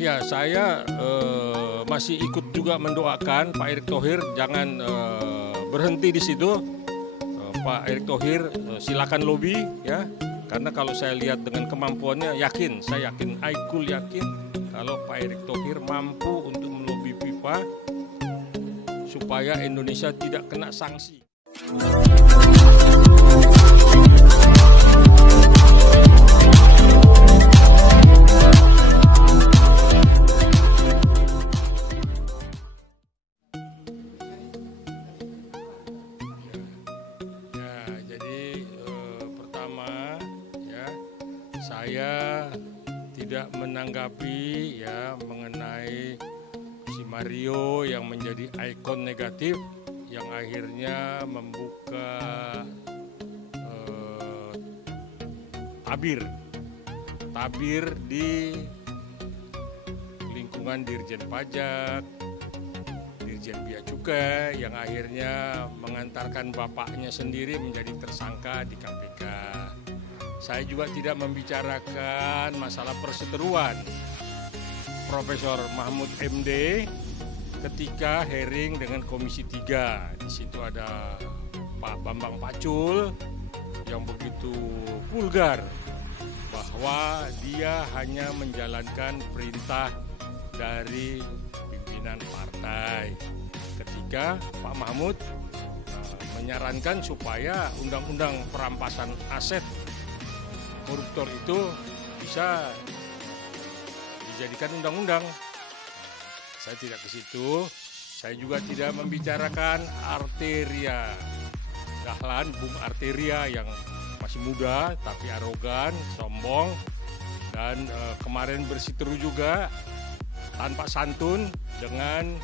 Ya, saya masih ikut juga mendoakan Pak Erick Thohir jangan berhenti di situ. Pak Erick Thohir silakan lobby ya, karena kalau saya lihat dengan kemampuannya saya yakin kalau Pak Erick Thohir mampu untuk melobi FIFA supaya Indonesia tidak kena sanksi. Saya tidak menanggapi ya mengenai si Mario yang menjadi ikon negatif yang akhirnya membuka tabir di lingkungan Dirjen Pajak, Dirjen Bea Cukai yang akhirnya mengantarkan bapaknya sendiri menjadi tersangka di KPK. Saya juga tidak membicarakan masalah perseteruan Profesor Mahfud MD ketika hearing dengan Komisi 3. Di situ ada Pak Bambang Pacul yang begitu vulgar bahwa dia hanya menjalankan perintah dari pimpinan partai. Ketika Pak Mahfud menyarankan supaya undang-undang perampasan aset koruptor itu bisa dijadikan undang-undang. Saya tidak ke situ. Saya juga tidak membicarakan Arteria Dahlan, Bung Arteria yang masih muda tapi arogan, sombong, dan kemarin berseteru juga tanpa santun dengan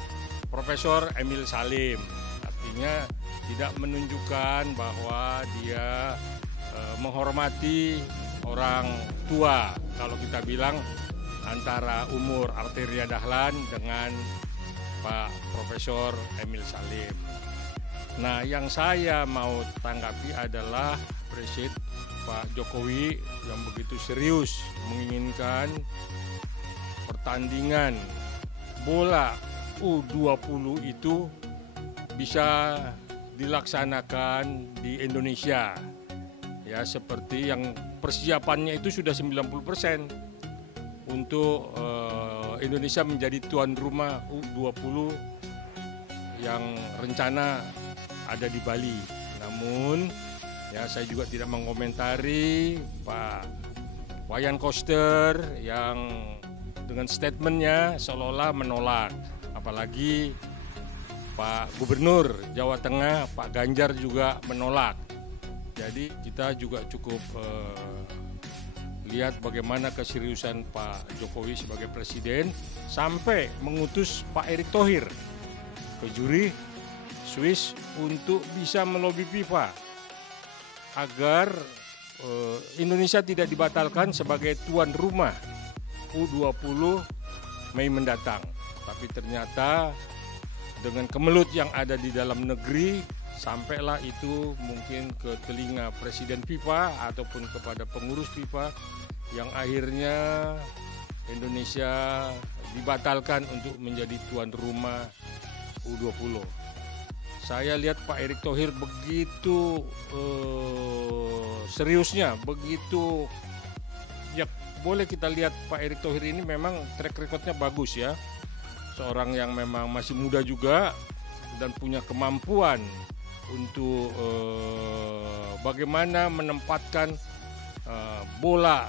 Profesor Emil Salim. Artinya tidak menunjukkan bahwa dia menghormati orang tua, kalau kita bilang antara umur Arteria Dahlan dengan Pak Profesor Emil Salim. Nah, yang saya mau tanggapi adalah Presiden Pak Jokowi yang begitu serius menginginkan pertandingan bola U20 itu bisa dilaksanakan di Indonesia. Ya, seperti yang persiapannya itu sudah 90% untuk Indonesia menjadi tuan rumah U20 yang rencana ada di Bali. Namun ya saya juga tidak mengomentari Pak Wayan Koster yang dengan statementnya seolah-olah menolak. Apalagi Pak Gubernur Jawa Tengah, Pak Ganjar juga menolak. Jadi kita juga cukup lihat bagaimana keseriusan Pak Jokowi sebagai presiden sampai mengutus Pak Erick Thohir ke juri Swiss untuk bisa melobi FIFA agar Indonesia tidak dibatalkan sebagai tuan rumah U20 Mei mendatang. Tapi ternyata dengan kemelut yang ada di dalam negeri, sampailah itu mungkin ke telinga Presiden FIFA ataupun kepada pengurus FIFA yang akhirnya Indonesia dibatalkan untuk menjadi tuan rumah U20. Saya lihat Pak Erick Thohir begitu seriusnya, begitu ya, boleh kita lihat Pak Erick Thohir ini memang track recordnya bagus ya. Seorang yang memang masih muda juga dan punya kemampuan untuk bagaimana menempatkan bola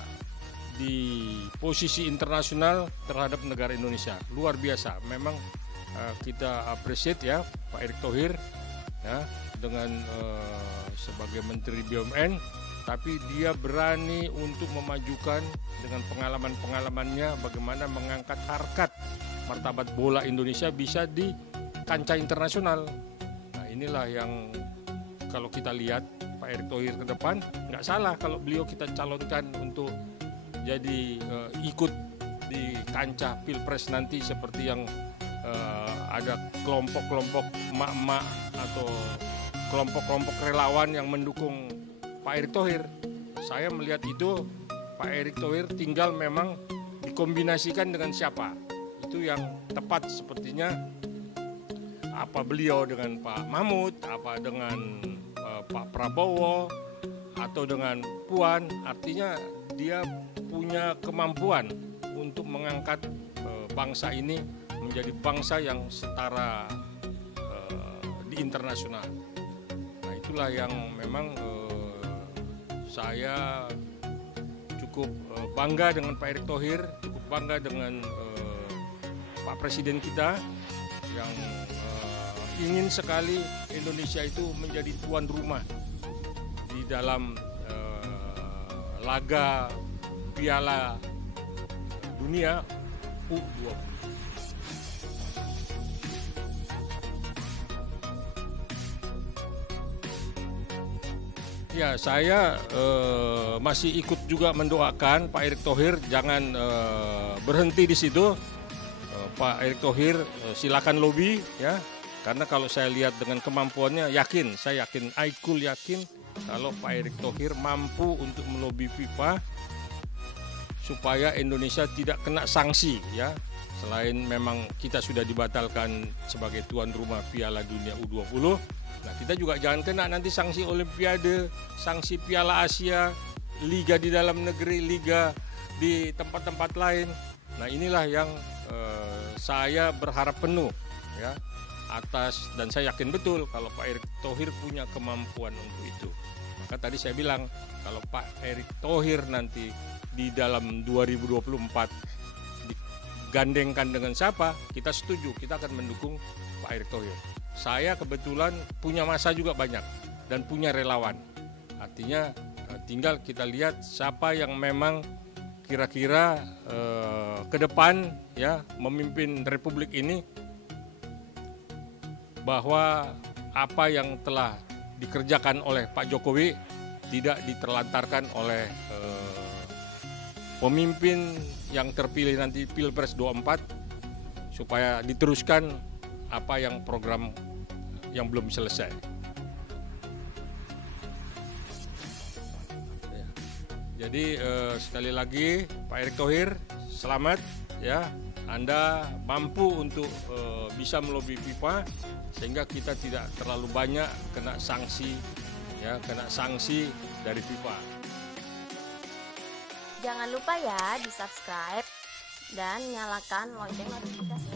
di posisi internasional terhadap negara Indonesia. Luar biasa, memang kita appreciate ya Pak Erick Thohir ya, dengan sebagai Menteri BUMN, tapi dia berani untuk memajukan dengan pengalaman-pengalamannya bagaimana mengangkat harkat martabat bola Indonesia bisa di kancah internasional. Inilah yang kalau kita lihat Pak Erick Thohir ke depan, nggak salah kalau beliau kita calonkan untuk jadi ikut di kancah Pilpres nanti seperti yang ada kelompok-kelompok emak-emak atau kelompok-kelompok relawan yang mendukung Pak Erick Thohir. Saya melihat itu Pak Erick Thohir tinggal memang dikombinasikan dengan siapa. Itu yang tepat sepertinya, apa beliau dengan Pak Mahmud, apa dengan Pak Prabowo, atau dengan Puan. Artinya dia punya kemampuan untuk mengangkat bangsa ini menjadi bangsa yang setara di internasional. Nah, itulah yang memang saya cukup bangga dengan Pak Erick Thohir, cukup bangga dengan Pak Presiden kita yang ingin sekali Indonesia itu menjadi tuan rumah di dalam laga Piala Dunia U20. Ya, saya masih ikut juga mendoakan Pak Erick Thohir jangan berhenti di situ. Pak Erick Thohir silakan lobby ya, karena kalau saya lihat dengan kemampuannya, saya yakin kalau Pak Erick Thohir mampu untuk melobi FIFA supaya Indonesia tidak kena sanksi ya. Selain memang kita sudah dibatalkan sebagai tuan rumah Piala Dunia U20, nah kita juga jangan kena nanti sanksi Olimpiade, sanksi Piala Asia, liga di dalam negeri, liga di tempat-tempat lain. Nah inilah yang saya berharap penuh ya atas, dan saya yakin betul kalau Pak Erick Thohir punya kemampuan untuk itu. Maka tadi saya bilang kalau Pak Erick Thohir nanti di dalam 2024 digandengkan dengan siapa, kita setuju, kita akan mendukung Pak Erick Thohir. Saya kebetulan punya masa juga banyak dan punya relawan. Artinya tinggal kita lihat siapa yang memang kira-kira ke depan ya memimpin Republik ini, bahwa apa yang telah dikerjakan oleh Pak Jokowi tidak diterlantarkan oleh pemimpin yang terpilih nanti Pilpres 24, supaya diteruskan apa yang program yang belum selesai. Jadi sekali lagi Pak Erick Thohir, selamat ya, Anda mampu untuk bisa melobi FIFA sehingga kita tidak terlalu banyak kena sanksi ya, dari FIFA. Jangan lupa ya di subscribe dan nyalakan lonceng notifikasi.